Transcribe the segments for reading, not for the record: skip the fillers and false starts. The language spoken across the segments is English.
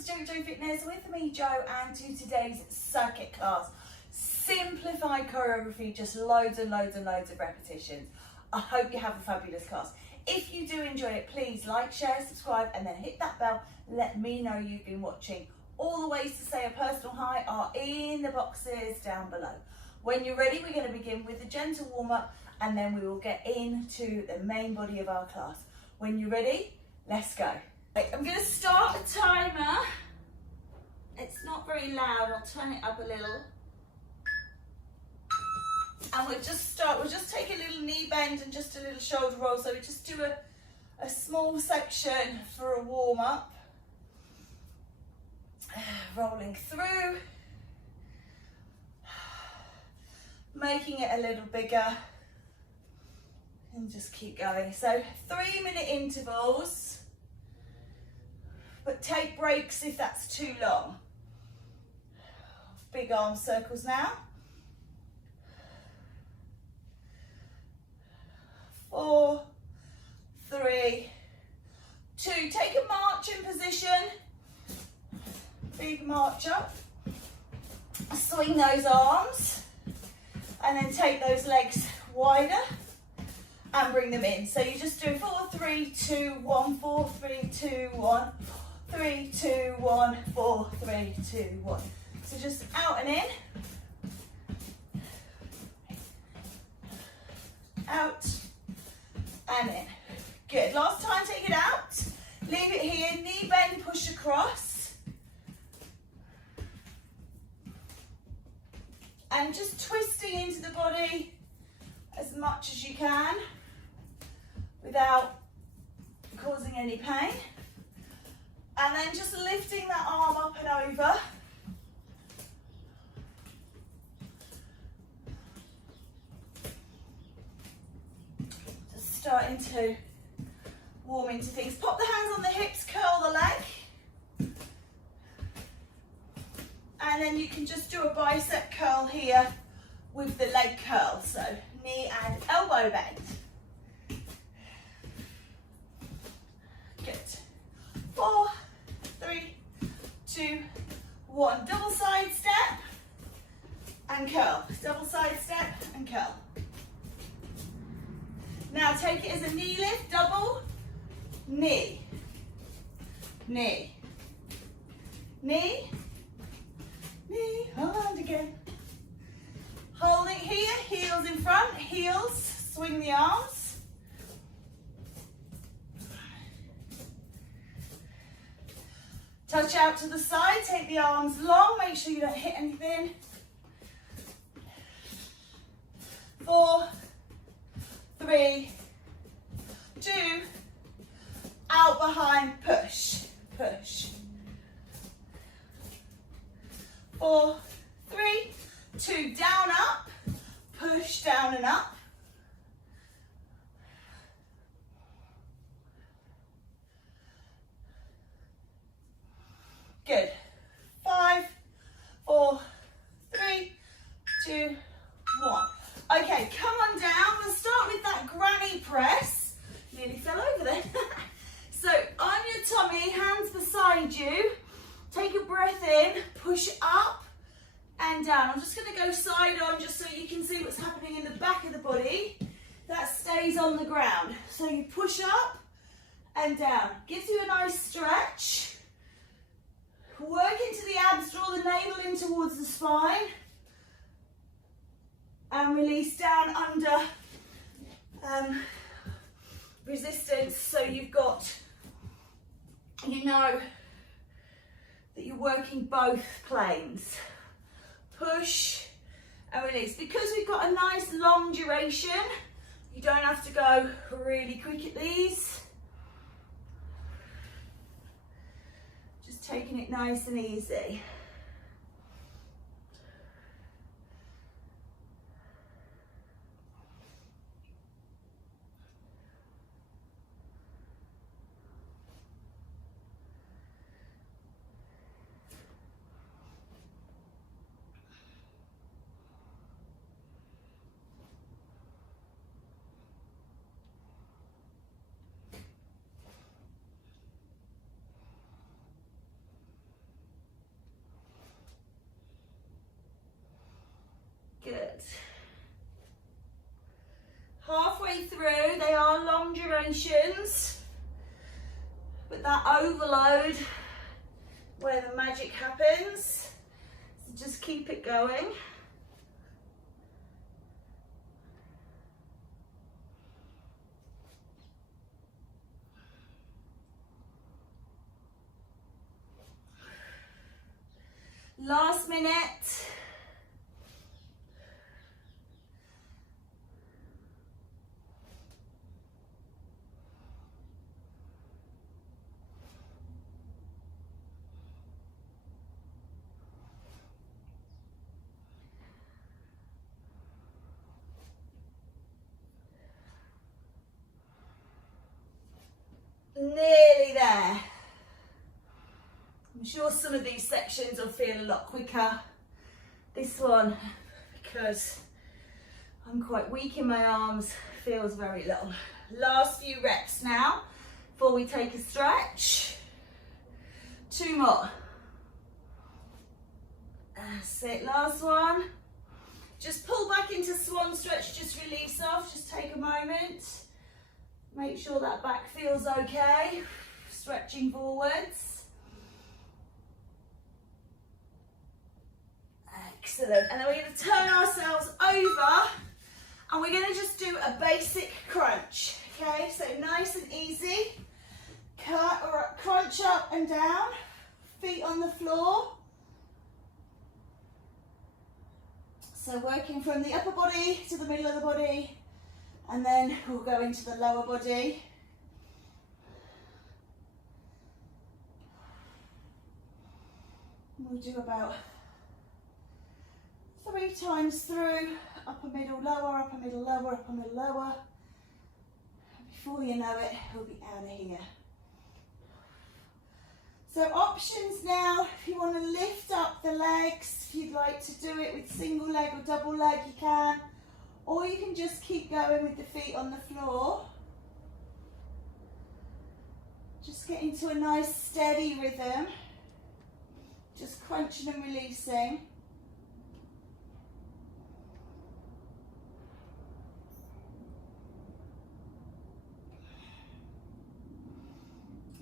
CIRCUITS6AUG21 Fitness with me, Jo, and to today's circuit class. Simplified choreography, just loads and loads and loads of repetitions. I hope you have a fabulous class. If you do enjoy it, please like, share, subscribe, and then hit that bell. Let me know you've been watching. All the ways to say a personal hi are in the boxes down below. When you're ready, we're going to begin with a gentle warm-up, and then we will get into the main body of our class. When you're ready, let's go. I'm going to start a timer. It's not very loud, I'll turn it up a little. And we'll just take a little knee bend and just a little shoulder roll. So we just do a small section for a warm up. Rolling through. Making it a little bigger. And just keep going. So 3-minute intervals. But take breaks if that's too long. Big arm circles now. 4, 3, 2. Take a marching position. Big march up. Swing those arms. And then take those legs wider and bring them in. So you just do 4, 3, 2, 1, 4, 3, 2, 1. 3, 2, 1, 4, 3, 2, 1. So just out and in. Out and in. Good. Last time, take it out. Leave it here. Knee bend, push across. And just twisting into the body as much as you can without causing any pain. And then just lifting that arm up and over. Just starting to warm into things. Pop the hands on the hips, curl the leg. And then you can just do a bicep curl here with the leg curl. So knee and elbow bend. Good. 4, 3, 2, 1. Double side step and curl. Double side step and curl. Now take it as a knee lift, double, knee, knee, knee, knee, and again. Holding here, heels in front, heels, swing the arms. Touch out to the side, take the arms long, make sure you don't hit anything. 4, 3, 2, out behind, push, push. 4, 3, 2, down, up, push, down and up. Good. 5, 4, 3, 2, 1. Okay, come on down. We'll start with that granny press. Nearly fell over there. So on your tummy, hands beside you. Take a breath in, push up and down. I'm just going to go side on just so you can see what's happening in the back of the body. That stays on the ground. So you push up and down. Gives you a nice stretch. Work into the abs, draw the navel in towards the spine. And release down under resistance, so you've got, you know, that you're working both planes. Push and release. Because we've got a nice long duration, you don't have to go really quick at these. Just taking it nice and easy. variations, but that overload where the magic happens. So just keep it going. Last minute. Nearly there. I'm sure some of these sections will feel a lot quicker. This one, because I'm quite weak in my arms, feels very little. Last few reps now before we take a stretch. 2 more. That's it, last one. Just pull back into swan stretch, just release off, just take a moment. Make sure that back feels okay. Stretching forwards. Excellent. And then we're going to turn ourselves over and we're going to just do a basic crunch. Okay, so nice and easy. Crunch up and down, feet on the floor. So working from the upper body to the middle of the body, and then we'll go into the lower body. We'll do about 3 times through, upper, middle, lower, upper, middle, lower, upper, middle, lower. Before you know it, we'll be out of here. So options now, if you want to lift up the legs, if you'd like to do it with single leg or double leg, you can. Or you can just keep going with the feet on the floor. Just get into a nice steady rhythm. Just crunching and releasing.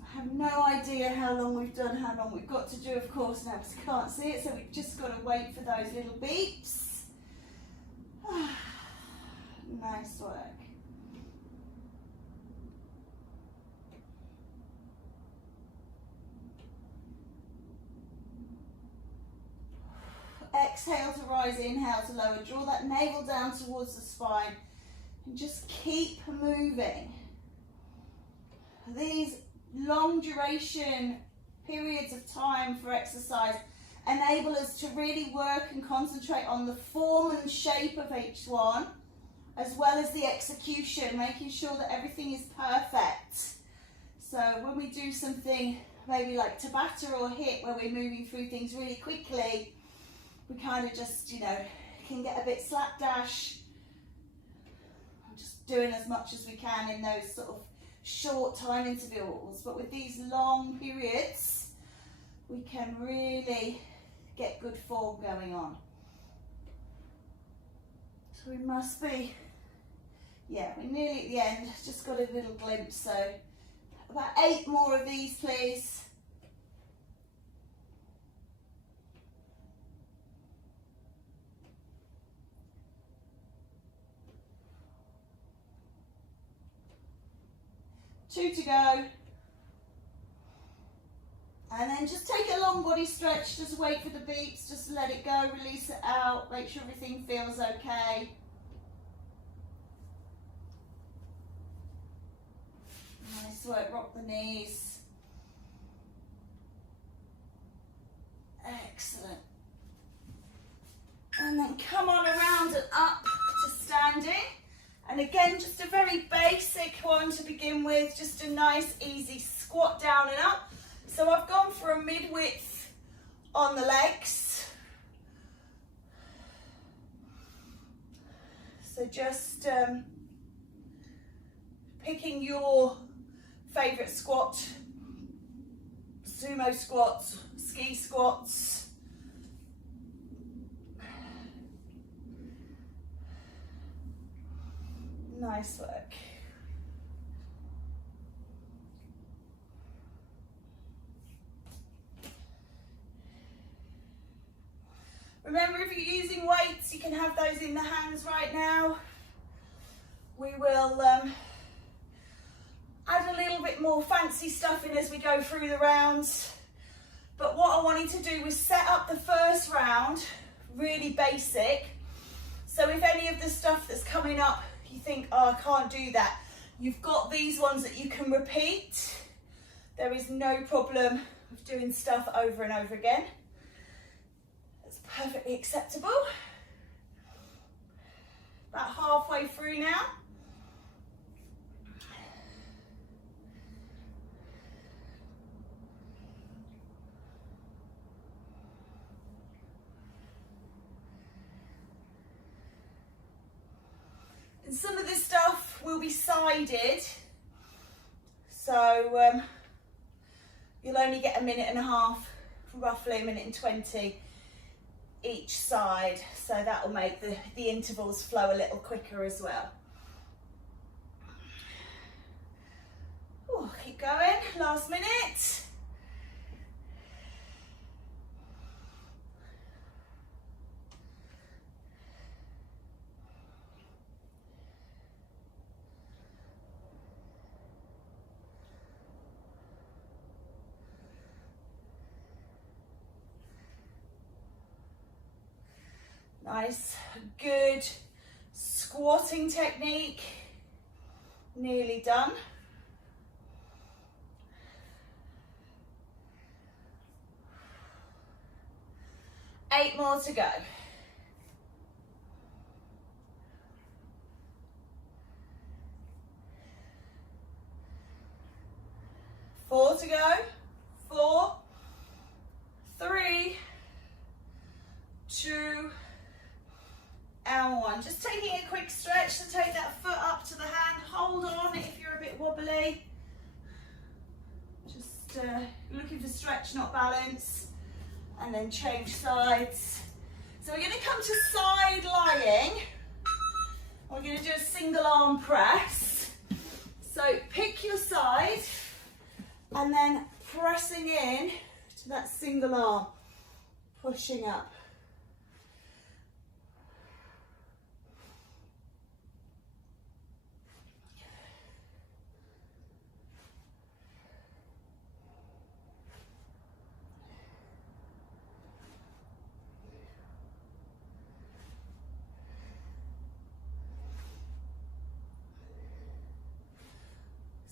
I have no idea how long we've done, how long we've got to do, of course, now because I can't see it, so we've just got to wait for those little beeps. Nice work. Exhale to rise, inhale to lower. Draw that navel down towards the spine and just keep moving. These long duration periods of time for exercise enable us to really work and concentrate on the form and shape of each one, as well as the execution, making sure that everything is perfect. So when we do something maybe like Tabata or HIIT, where we're moving through things really quickly, we kind of just, you know, can get a bit slapdash. Just doing as much as we can in those sort of short time intervals. But with these long periods, we can really get good form going on. So we must be, yeah, we're nearly at the end. Just got a little glimpse. So about 8 more of these, please. Two to go. And then just take a long body stretch, just wait for the beeps, just let it go, release it out, make sure everything feels okay. Nice work, rock the knees. Excellent. And then come on around and up to standing. And again, just a very basic one to begin with, just a nice easy squat down and up. So I've gone for a mid-width on the legs. So just picking your favourite squat, sumo squats, ski squats. Nice work. you can have those in the hands right now. We will add a little bit more fancy stuff in as we go through the rounds. But what I wanted to do was set up the first round really basic. So if any of the stuff that's coming up, you think, oh, I can't do that, you've got these ones that you can repeat. There is no problem with doing stuff over and over again. That's perfectly acceptable. About halfway through now. And some of this stuff will be sided, so you'll only get a minute and a half, roughly a minute and 20 each side, so that will make the intervals flow a little quicker as well. Oh, keep going, last minute. Nice, good squatting technique, nearly done. Eight more to go. Four to go. 4, 3, 2, and 1. Just taking a quick stretch to take that foot up to the hand. Hold on if you're a bit wobbly. Just looking for stretch, not balance. And then change sides. So we're going to come to side lying. We're going to do a single arm press. So pick your side and then pressing in to that single arm, pushing up.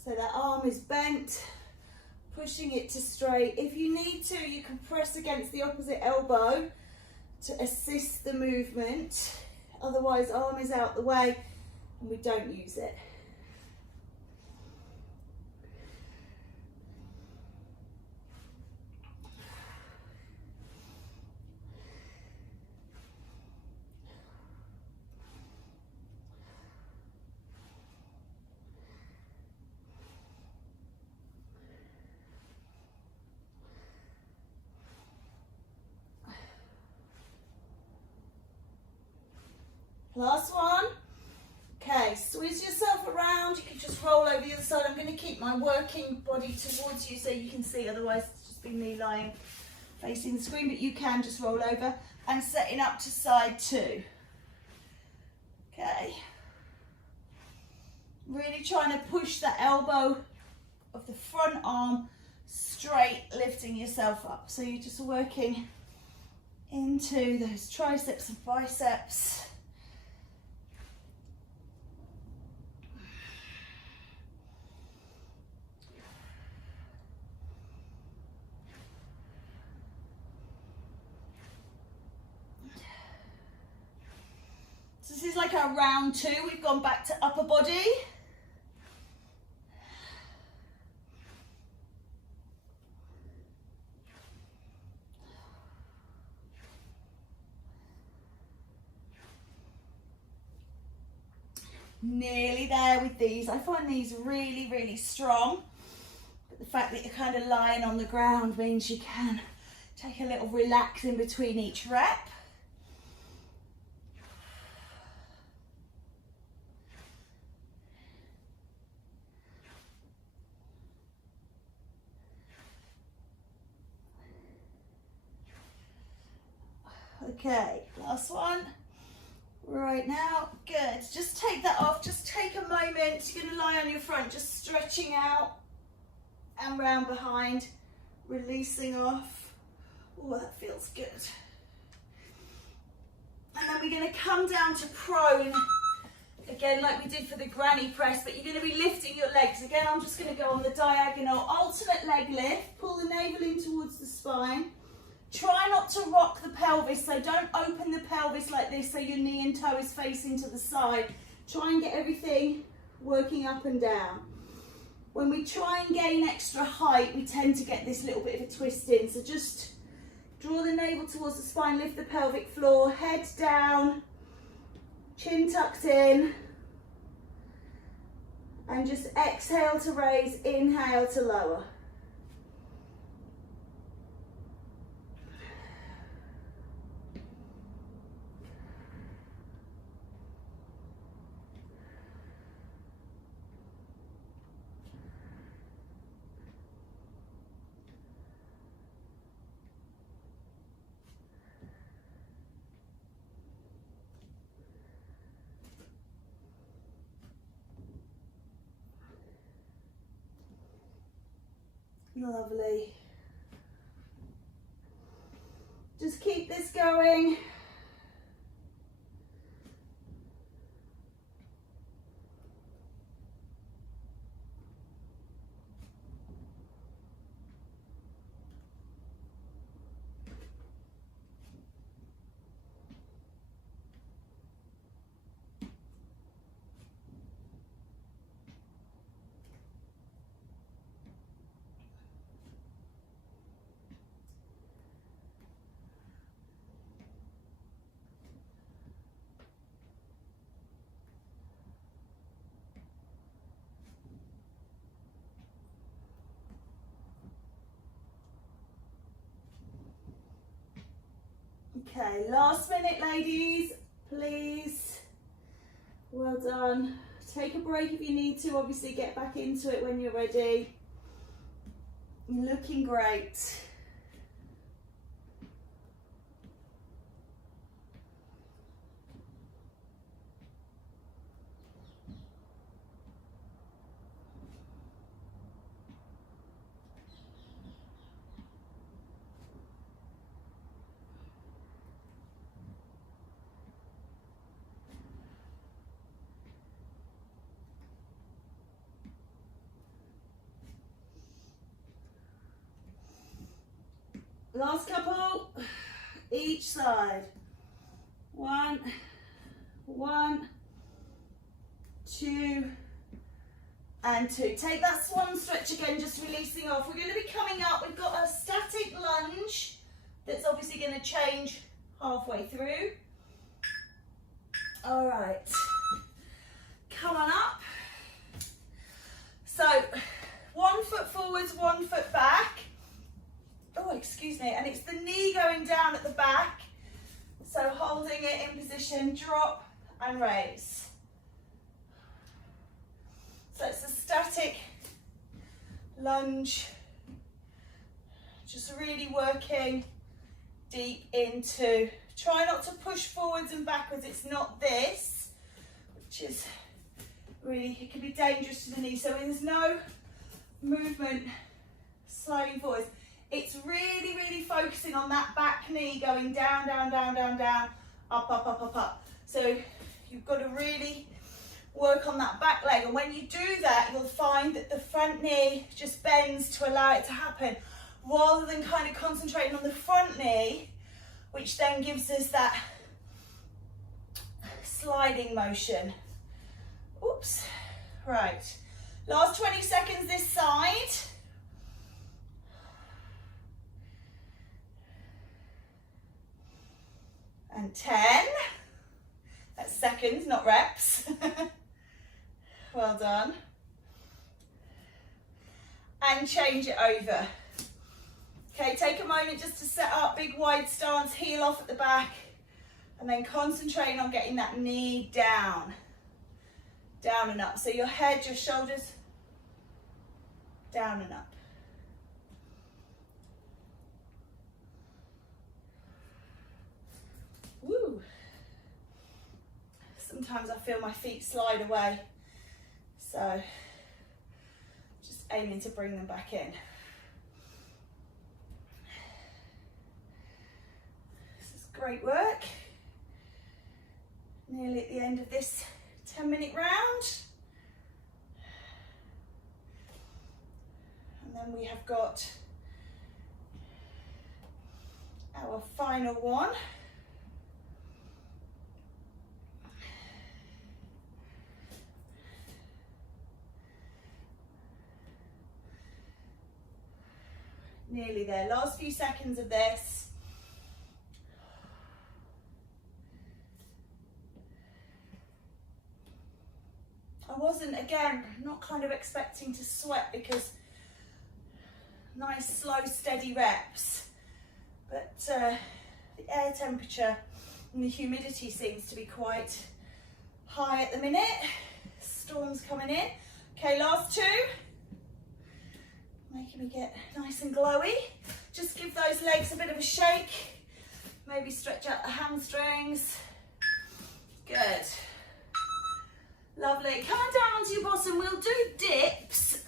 So that arm is bent, pushing it to straight. If you need to, you can press against the opposite elbow to assist the movement. Otherwise, arm is out the way and we don't use it. Last one. Okay, squeeze yourself around. You can just roll over the other side. I'm going to keep my working body towards you so you can see, otherwise it's just be me lying facing the screen, but you can just roll over and setting up to side 2. Okay. Really trying to push the elbow of the front arm straight, lifting yourself up. So you're just working into those triceps and biceps. This is like our round 2. We've gone back to upper body. Nearly there with these. I find these really, really strong. But the fact that you're kind of lying on the ground means you can take a little relax in between each rep. Okay, last one. right now. Good. Just take that off. Just take a moment. You're going to lie on your front, just stretching out and round behind, releasing off. Oh, that feels good. And then we're going to come down to prone. Again, like we did for the granny press, but you're going to be lifting your legs. Again, I'm just going to go on the diagonal alternate leg lift. Pull the navel in towards the spine. Try not to rock the pelvis, so don't open the pelvis like this so your knee and toe is facing to the side. Try and get everything working up and down. When we try and gain extra height, we tend to get this little bit of a twist in. So just draw the navel towards the spine, lift the pelvic floor, head down, chin tucked in, and just exhale to raise, inhale to lower. Lovely. Just keep this going. Okay, last minute, ladies, please. Well done. Take a break if you need to. Obviously, get back into it when you're ready. You're looking great. Last couple, each side. 1, 2, and 2. Take that swan stretch again, just releasing off. We're going to be coming up. We've got a static lunge that's obviously going to change halfway through. All right, come on up. So 1 foot forwards, 1 foot back. Oh, excuse me, and it's the knee going down at the back. So holding it in position, drop and raise. So it's a static lunge, just really working deep into, try not to push forwards and backwards, it's not this, which is really, it can be dangerous to the knee. So there's no movement sliding forwards. It's really, really focusing on that back knee going down, down, down, down, down, up, up, up, up, up. So you've got to really work on that back leg. And when you do that, you'll find that the front knee just bends to allow it to happen, rather than kind of concentrating on the front knee, which then gives us that sliding motion. Oops. Right. Last 20 seconds this side. And 10, that's seconds, not reps. Well done. And change it over. Okay, take a moment just to set up, big wide stance, heel off at the back, and then concentrating on getting that knee down, down and up. So your head, your shoulders, down and up. Woo. Sometimes I feel my feet slide away. So just aiming to bring them back in. This is great work. Nearly at the end of this 10-minute round. And then we have got our final one. Nearly there. Last few seconds of this. I wasn't, again, not kind of expecting to sweat because nice, slow, steady reps. But the air temperature and the humidity seems to be quite high at the minute. Storm's coming in. Okay, last two. Making me get nice and glowy. Just give those legs a bit of a shake. Maybe stretch out the hamstrings. Good. Lovely. Come on down onto your bottom. We'll do dips.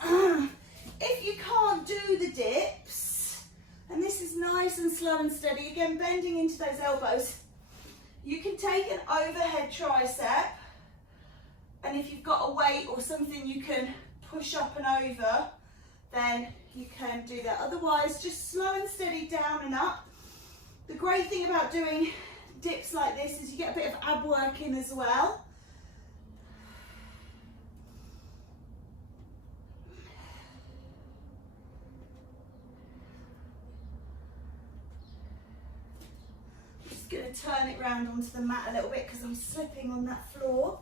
If you can't do the dips, and this is nice and slow and steady, again, bending into those elbows, you can take an overhead tricep, and if you've got a weight or something you can push up and over, then you can do that. Otherwise, just slow and steady down and up. The great thing about doing dips like this is you get a bit of ab work in as well. I'm just going to turn it round onto the mat a little bit because I'm slipping on that floor.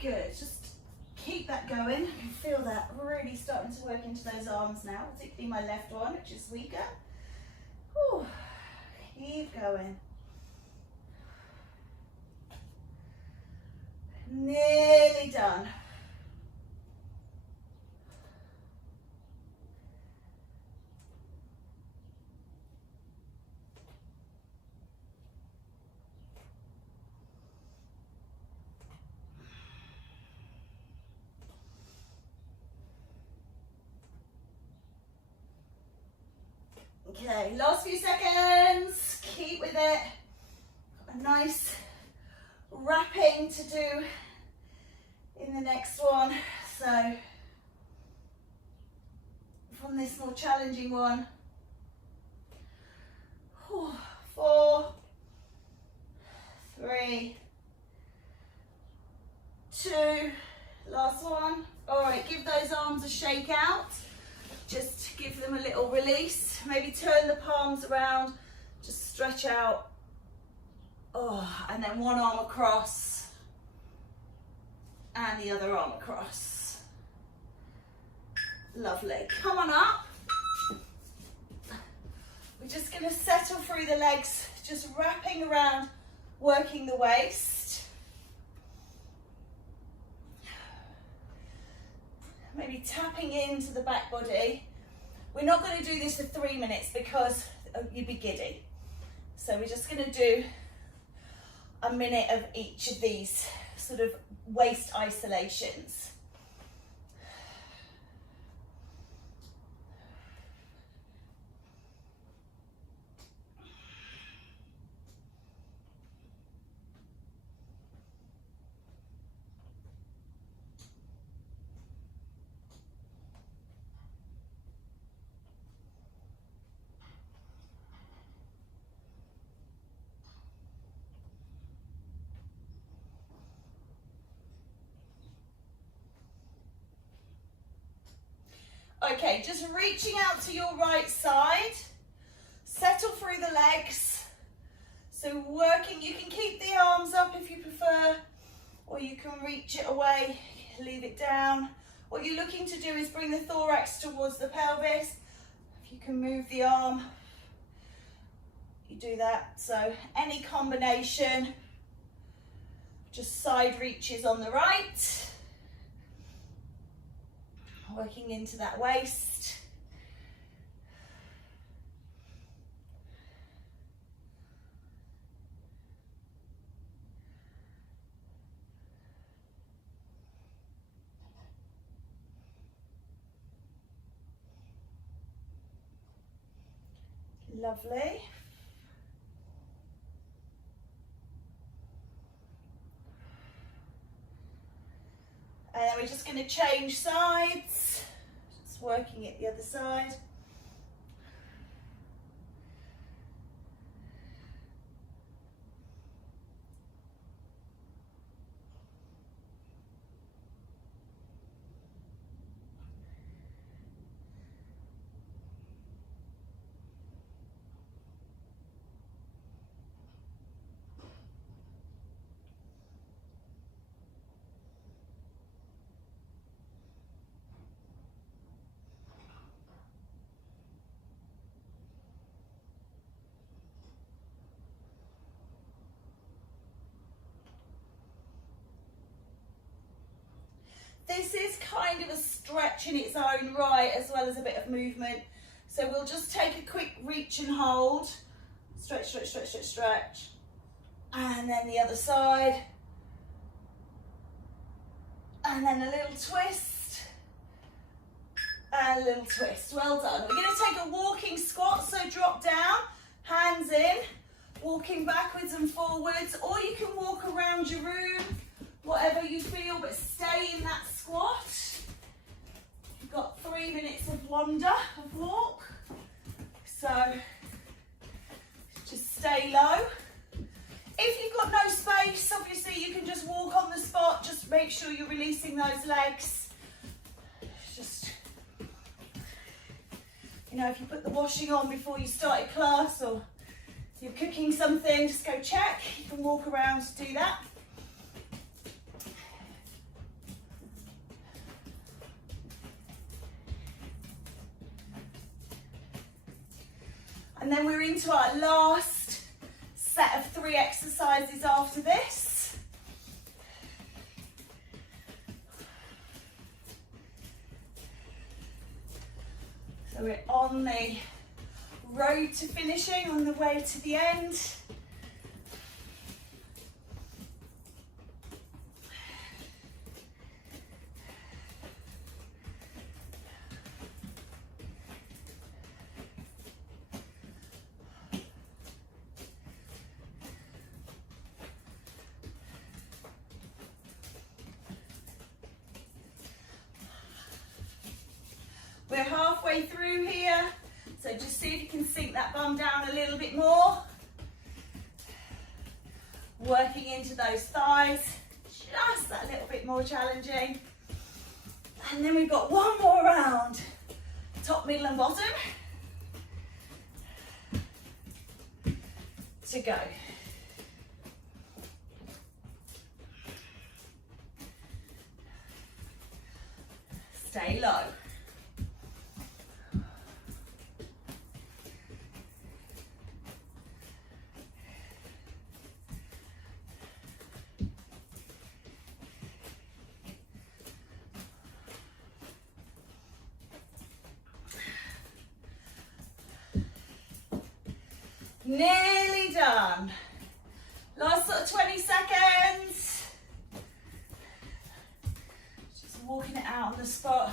Good, just keep that going. I can feel that really starting to work into those arms now, particularly my left one, which is weaker. Whew. Keep going. Nearly done. Okay, last few seconds, keep with it. Got a nice wrapping to do in the next one. So, from this more challenging one, 4, 3, 2, last one. All right, give those arms a shake out. Just give them a little release. Maybe turn the palms around, just stretch out. Oh, and then one arm across and the other arm across. Lovely. Come on up. We're just going to settle through the legs, just wrapping around, working the waist. Maybe tapping into the back body. We're not going to do this for 3 minutes because you'd be giddy. So we're just going to do a minute of each of these sort of waist isolations. Okay, just reaching out to your right side. Settle through the legs. So working, you can keep the arms up if you prefer, or you can reach it away, leave it down. What you're looking to do is bring the thorax towards the pelvis. If you can move the arm, you do that. So any combination, just side reaches on the right. Working into that waist. Lovely. And then we're just going to change sides. Just working it the other side. This is kind of a stretch in its own right, as well as a bit of movement. So we'll just take a quick reach and hold. Stretch, stretch, stretch, stretch, stretch. And then the other side. And then a little twist. And a little twist. Well done. We're going to take a walking squat, so drop down, hands in, walking backwards and forwards, or you can walk around your room, whatever you feel, but stay in that squat. You've got 3 minutes of wander, of walk. So just stay low. If you've got no space, obviously you can just walk on the spot. Just make sure you're releasing those legs. Just, you know, if you put the washing on before you started class, or you're cooking something, just go check. You can walk around to do that. And then we're into our last set of 3 exercises after this. So we're on the road to finishing, on the way to the end. We're halfway through here, so just see if you can sink that bum down a little bit more. Working into those thighs, just that little bit more challenging. And then we've got one more round, top, middle and bottom to go. Stay low. Nearly done. Last sort of 20 seconds. Just walking it out on the spot.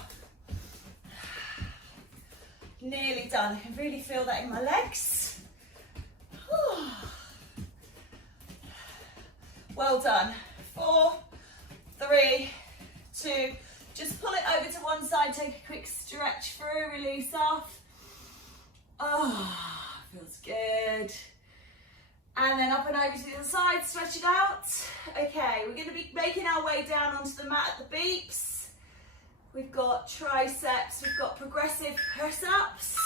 Nearly done. I can really feel that in my legs. Well done. 4, 3, 2. Just pull it over to one side. Take a quick stretch through. Release off. Oh, feels good. And then up and over to the other side, stretch it out. Okay, we're going to be making our way down onto the mat at the beeps. we've got triceps, we've got progressive press-ups.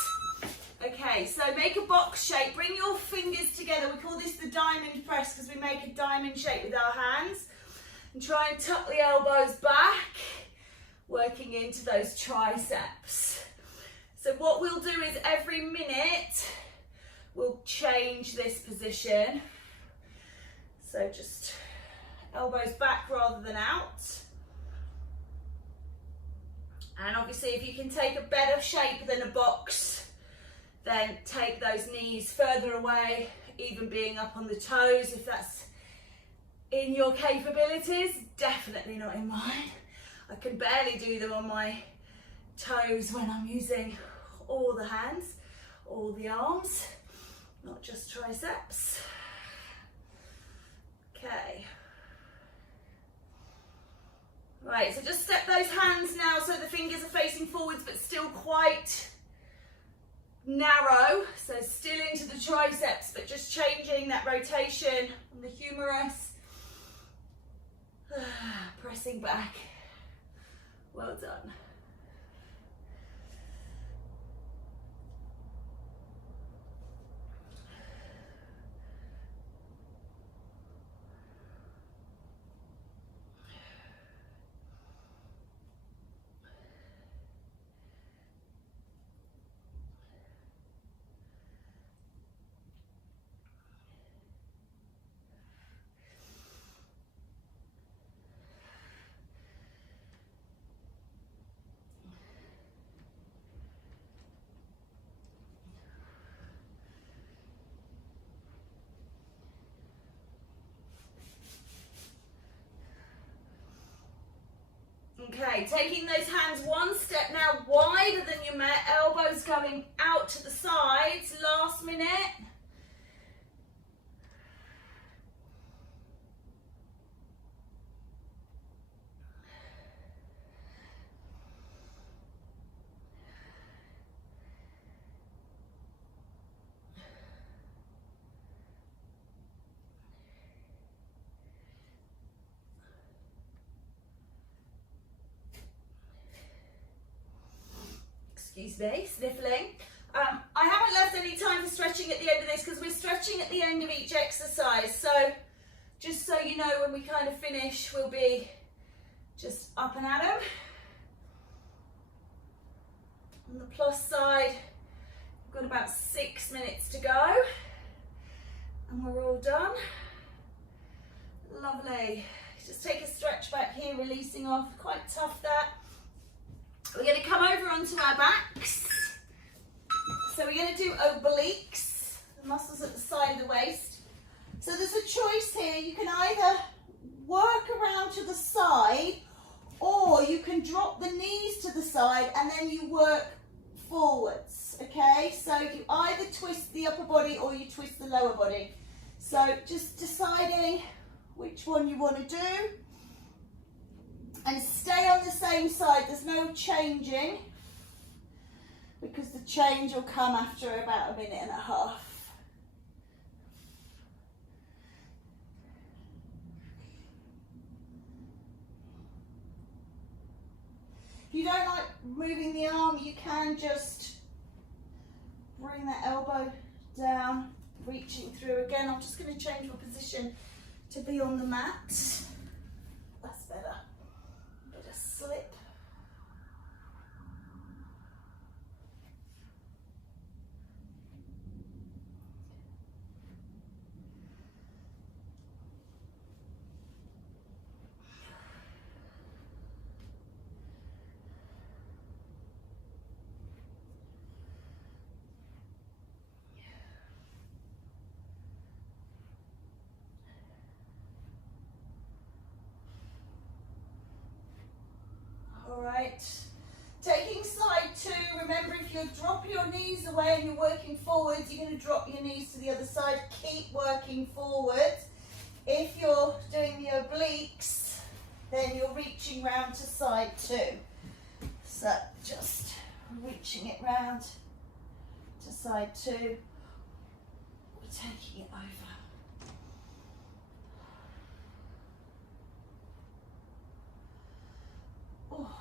Okay, so make a box shape, bring your fingers together. We call this the diamond press because we make a diamond shape with our hands. And try and tuck the elbows back, working into those triceps. So what we'll do is every minute, we'll change this position. So just elbows back rather than out. And obviously if you can take a better shape than a box, then take those knees further away, even being up on the toes if that's in your capabilities. Definitely not in mine. I can barely do them on my toes when I'm using all the hands, all the arms, not just triceps. Okay. Right, so just step those hands now so the fingers are facing forwards but still quite narrow. So still into the triceps but just changing that rotation on the humerus. Pressing back. Well done. Okay, taking those hands one step now wider than your mat, elbows going out to the sides, last minute. Excuse me, sniffling. I haven't left any time for stretching at the end of this because we're stretching at the end of each exercise. So just so you know, when we kind of finish, we'll be just up and at 'em. On the plus side, we've got about 6 minutes to go and we're all done. Lovely. Just take a stretch back here, releasing off. Quite tough that. We're going to come over onto our backs. So we're going to do obliques, the muscles at the side of the waist. So there's a choice here. You can either work around to the side or you can drop the knees to the side and then you work forwards, okay? So you either twist the upper body or you twist the lower body. So just deciding which one you want to do. And stay on the same side, there's no changing because the change will come after about a minute and a half. If you don't like moving the arm, you can just bring that elbow down, reaching through. Again, I'm just going to change my position to be on the mat. That's better. Slip. All right, taking side two, remember if you're dropping your knees away and you're working forwards, you're going to drop your knees to the other side, keep working forwards. If you're doing the obliques, then you're reaching round to side two. So just reaching it round to side two, we're taking it over. Oh.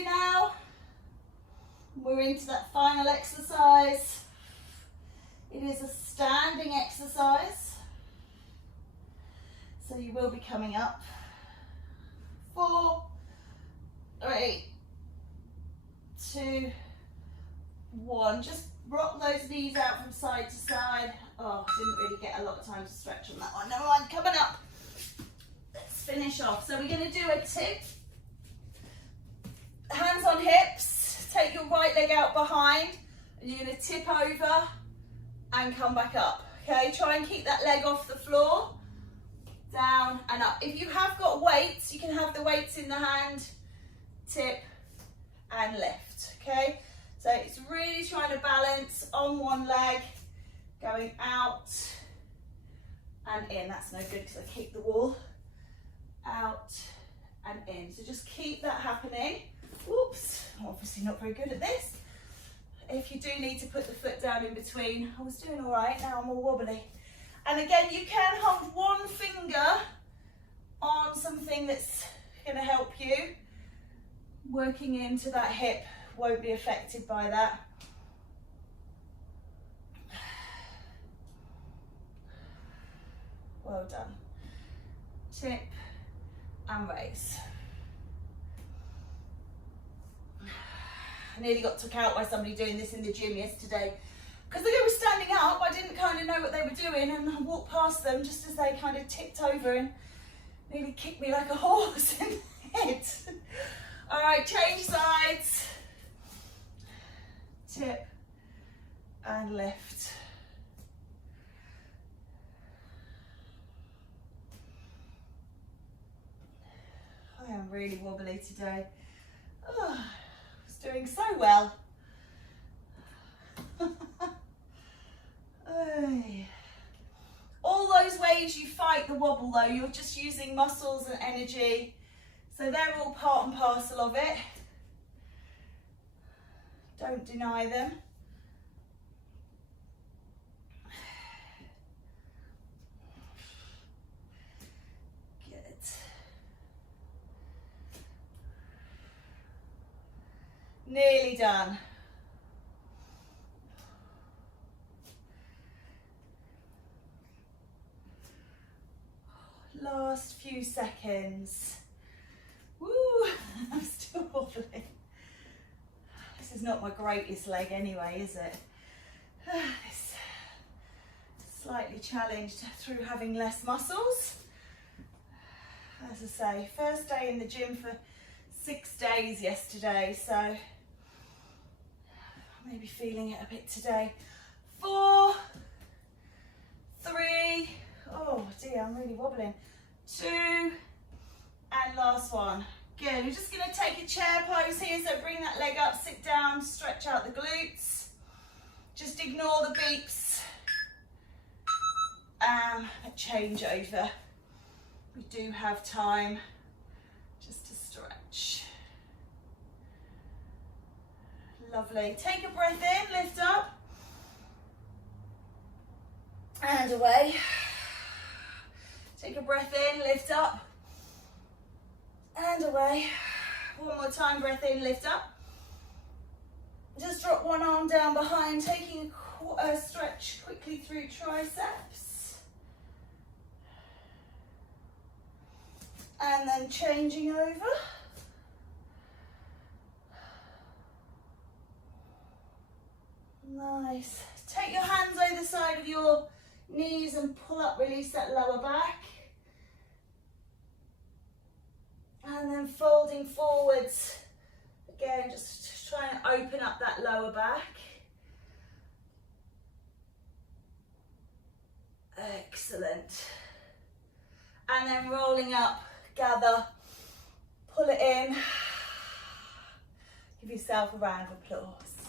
do now, we're into that final exercise. It is a standing exercise, so you will be coming up. 4, 3, 2, 1. Just rock those knees out from side to side. Oh, didn't really get a lot of time to stretch on that one. Never mind, coming up. Let's finish off. So we're going to do a tip. Hands on hips. Take your right leg out behind. And you're going to tip over and come back up. Okay, try and keep that leg off the floor. Down and up. If you have got weights, you can have the weights in the hand. Tip and lift. Okay, so it's really trying to balance on one leg, going out and in. That's no good because I kicked the wall. Out and in. So just keep that happening. Oops, I'm obviously not very good at this. If you do need to put the foot down in between, I was doing all right, now I'm all wobbly. And again, you can hold one finger on something that's going to help you. Working into that hip won't be affected by that. Well done. Tip and raise. I nearly got took out by somebody doing this in the gym yesterday because they were standing up. I didn't kind of know what they were doing, and I walked past them just as they kind of tipped over and nearly kicked me like a horse in the head. All right, change sides. Tip and lift. I am really wobbly today. Oh, I was doing so well. All those ways you fight the wobble though, you're just using muscles and energy. So they're all part and parcel of it. Don't deny them. Good. Nearly done. Last few seconds. Woo, I'm still wobbling. This is not my greatest leg anyway, is it? It's slightly challenged through having less muscles. As I say, first day in the gym for 6 days yesterday, so maybe feeling it a bit today. 4, 3, oh dear, I'm really wobbling. 2, and last one. Good, we're just going to take a chair pose here, so bring that leg up, sit down, stretch out the glutes. Just ignore the beeps. A change over. We do have time just to stretch. Lovely. Take a breath in, lift up. And away. Take a breath in, lift up. And away. One more time, breath in, lift up. Just drop one arm down behind, taking a stretch quickly through triceps. And then changing over. Nice. Take your hands either side of your knees and pull up, release that lower back. And then folding forwards. Again, just try and open up that lower back. Excellent. And then rolling up, gather, pull it in. Give yourself a round of applause.